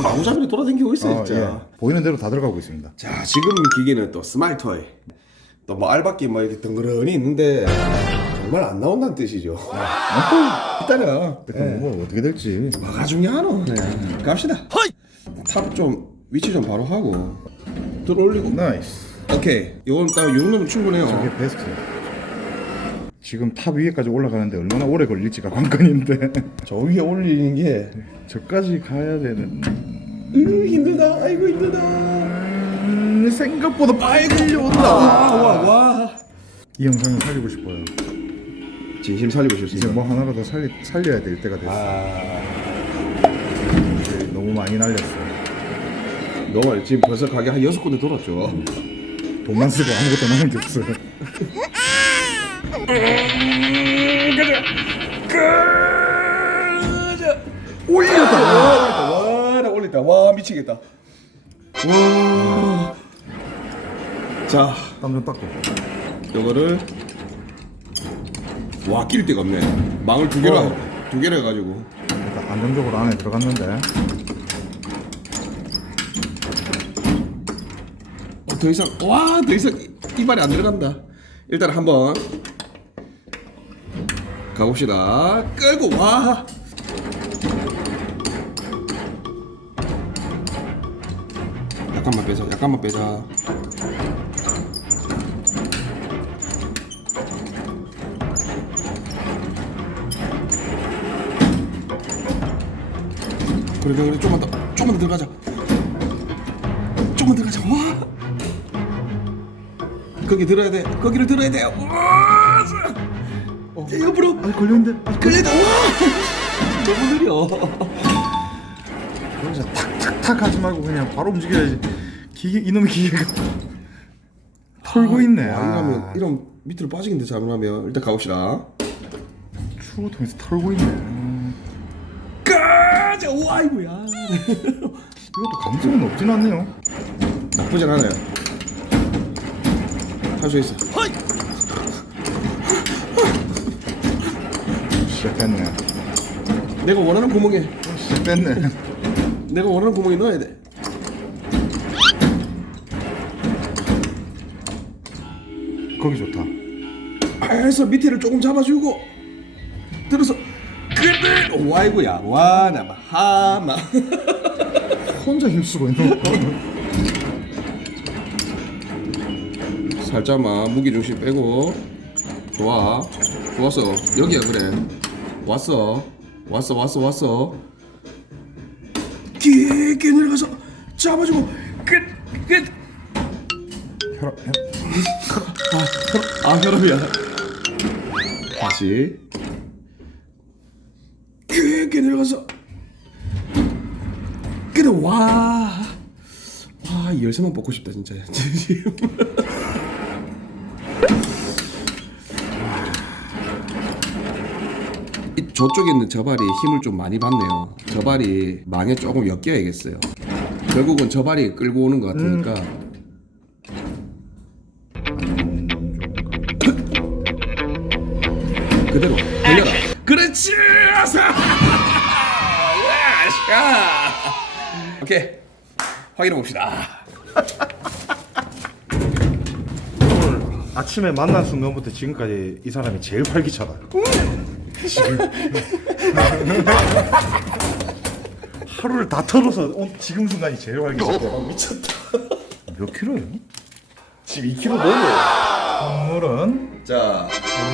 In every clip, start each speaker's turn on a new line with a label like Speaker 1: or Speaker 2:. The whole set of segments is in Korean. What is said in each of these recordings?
Speaker 1: 지금 마구잡이로 돌아다니고 있어 요
Speaker 2: 어,
Speaker 1: 진짜.
Speaker 2: 예. 보이는 대로 다 들어가고 있습니다.
Speaker 1: 자 지금 기계는 또 스마일토이 또뭐 알바끼 뭐 이렇게 덩그러니 있는데 정말 안 나온다는 뜻이죠 일단은
Speaker 2: 그럼 뭐 어떻게 될지.
Speaker 1: 뭐가 중요하노 네. 갑시다 탑 좀 위치 좀 바로 하고 들어올리고
Speaker 2: 나이스.
Speaker 1: 오케이 이건 딱이 정도면 충분해요
Speaker 2: 이게 베스트. 지금 탑 위에까지 올라가는데 얼마나 오래 걸릴지가 관건인데
Speaker 1: 저 위에 올리는 게
Speaker 2: 저까지 가야 되는
Speaker 1: 으, 힘들다. 아이고 힘들다.
Speaker 2: 음, 생각보다 빨리 끌려온다.
Speaker 1: 와와 와.
Speaker 2: 이 영상을 살리고 싶어요.
Speaker 1: 진심 살리고
Speaker 2: 이제
Speaker 1: 싶습니다.
Speaker 2: 뭐 하나라도 살리, 살려야 될 때가 됐어.
Speaker 1: 아.
Speaker 2: 이제 너무 많이 날렸어.
Speaker 1: 너무 지금 벌써 가게 한 여섯 군데 돌았죠?
Speaker 2: 돈만 쓰고 아무것도 남은 게 없어요.
Speaker 1: 올렸다. 와 올렸다. 와 미치겠다. 와 자
Speaker 2: 땀 좀 닦고.
Speaker 1: 요거를 와낄 데가 없네. 망을 두 개로
Speaker 2: 어.
Speaker 1: 두 개로 해가지고.
Speaker 2: 일단 안정적으로 안에 들어갔는데.
Speaker 1: 어, 더 이상 와 더 이상 이발이 안 들어간다. 일단 한번 가봅시다. 끌고 와 약간만 빼자 약간만 빼자. 그래 그래 그래 좀만 더 좀만 더 들어가자. 좀만 들어가자. 와! 거기 들어야 돼. 거기를 들어야 돼. 와! 어. 옆으로
Speaker 2: 아 걸렸는데.
Speaker 1: 끌리다 와! 너무 느려
Speaker 2: 여기서 탁탁탁 하지 말고 그냥 바로 움직여야지. 기계 이놈의 기계가 털고 있네.
Speaker 1: 아, 이러면
Speaker 2: 아,
Speaker 1: 이런 밑으로 빠지겠는데 잘못하면 일단 가봅시다.
Speaker 2: 추로통에서 털고 있네. 음,
Speaker 1: 가자 와 아이고야.
Speaker 2: 이것도 감성은 없진 않네요.
Speaker 1: 나쁘진 않아요. 할 수 있어.
Speaker 2: 시작했네.
Speaker 1: 내가 원하는 구멍에.
Speaker 2: 시작됐네
Speaker 1: 내가 원하는 구멍에 넣어야 돼.
Speaker 2: 거기 좋다.
Speaker 1: 해서 밑에를 조금 잡아주고 들어서 그들 와 아이고야. 와나 하마
Speaker 2: 혼자 힘쓰고 있는 거
Speaker 1: 살짝만 무게 중심 빼고. 좋아. 좋았어. 여기야 그래. 왔어. 왔어 왔어 왔어 깊게 내려가서 잡아주고 끝끝
Speaker 2: 혈압 혈압.
Speaker 1: 아 혈압이야 다시 깊게 내려가서 그래 와. 와, 이 열쇠만 뽑고 싶다 진짜. 지금. 저쪽에 있는 저발이 힘을 좀 많이 받네요. 저발이 망에 조금 엮여야겠어요. 결국은 저발이 끌고 오는 것 같으니까. 그대로 돌려라. 그렇지. 아싸! 야샤. 오케이. 확인해 봅시다.
Speaker 2: 아침에 만난 순간부터 지금까지 이 사람이 제일 활기차다 지금 하루를 다 털어서 온 지금 순간이 제일 활기차다
Speaker 1: 미쳤다.
Speaker 2: 몇 킬로예요?
Speaker 1: 지금 2kg 넘어.
Speaker 2: 선물은
Speaker 1: 자,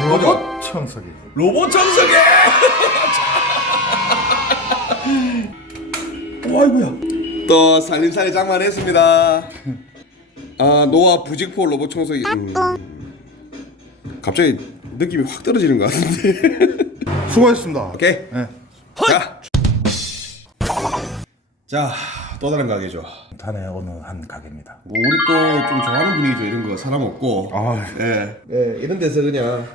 Speaker 2: 로봇 청소기
Speaker 1: 로봇 청소기. 와 이거야. 또 살림살이 장만했습니다. 아 노아 부직포 로봇 청소기. 음. 갑자기 느낌이 확 떨어지는 것 같은데.
Speaker 2: 수고하셨습니다
Speaker 1: 오케이.
Speaker 2: 네.
Speaker 1: 자. 자, 또 다른 가게죠.
Speaker 2: 단에 어느 한 가게입니다
Speaker 1: 뭐 우리 또 좀 좋아하는 분위기죠. 이런 거 사람 없고.
Speaker 2: 아.
Speaker 1: 예. 예, 이런 데서 그냥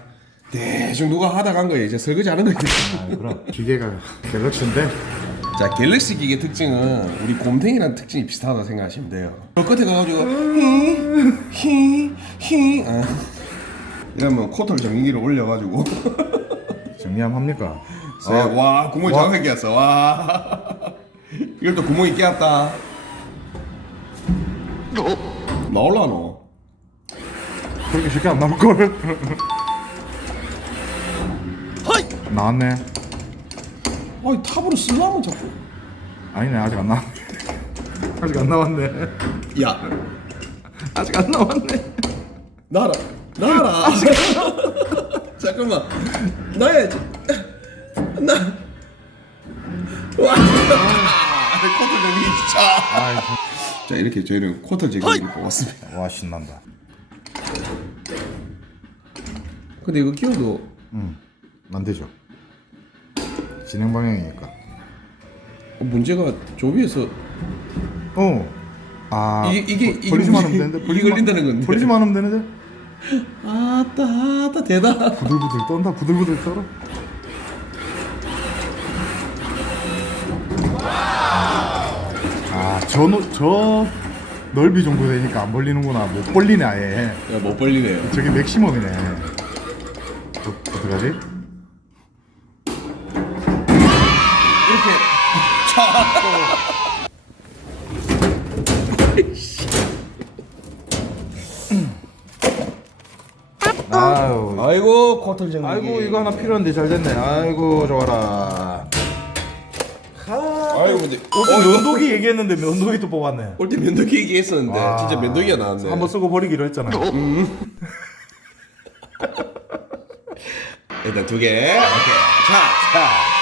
Speaker 1: 대충 누가 하다 간 거예요. 이제 설거지 하는 거예요.
Speaker 2: 아, 그럼 기계가 갤럭시인데
Speaker 1: 자, 갤럭시 기계 특징은 우리 곰탱이랑 특징이 비슷하다 생각하시면 돼요. 저 끝에 가가지고 히히히 아. 이러면 코털 정리기를 올려가지고
Speaker 2: 정리함 합니까?
Speaker 1: 아, 와 구멍 정확하게 했어. 와. 이걸 또 구멍이 끼었다. 나올라 너.
Speaker 2: 그렇게 쉽게 안 나올 걸. 나왔네.
Speaker 1: 아니 탑으로 쓰려면 자꾸.
Speaker 2: 아니네 아직 안 나왔네. 아직 안 나왔네.
Speaker 1: 야
Speaker 2: 아직 안 나왔네.
Speaker 1: 나라 나라. 잠깐만 나야지. 나. 와. 코트 정리 자. 자 이렇게 저희는 코트 정리를 뽑았습니다.
Speaker 2: 와 신난다.
Speaker 1: 근데 이거 끼워도
Speaker 2: 응. 안 되죠. 진행 방향이니까.
Speaker 1: 어, 문제가 조비에서
Speaker 2: 어. 아.
Speaker 1: 이게- 이게-
Speaker 2: 버-
Speaker 1: 이게
Speaker 2: 버리지만
Speaker 1: 문제-
Speaker 2: 하면 되는데.
Speaker 1: 이게 걸린다는 건데.
Speaker 2: 버리지만 하면 되는데.
Speaker 1: 아따 아따 대다.
Speaker 2: 부들부들 떤다. 부들부들 떨어. 아, 저, 노- 저 넓이 정도 되니까 안 벌리는구나. 못 벌리네 아예.
Speaker 1: 야못 벌리네요.
Speaker 2: 저게 맥시멈이네. 어, 어떡하지?
Speaker 1: 이렇게 아이고 코트 정리.
Speaker 2: 아이고 이거 하나 필요한데 잘 됐네. 아이고 좋아라.
Speaker 1: 아이고 근데
Speaker 2: 어, 면도기 얘기했는데 면도기도 뽑았네.
Speaker 1: 올때 면도기 얘기했었는데
Speaker 2: 와.
Speaker 1: 진짜 면도기가 나왔네.
Speaker 2: 한번 쓰고 버리기로 했잖아.
Speaker 1: 일단 두 개. 오케이. 자, 자.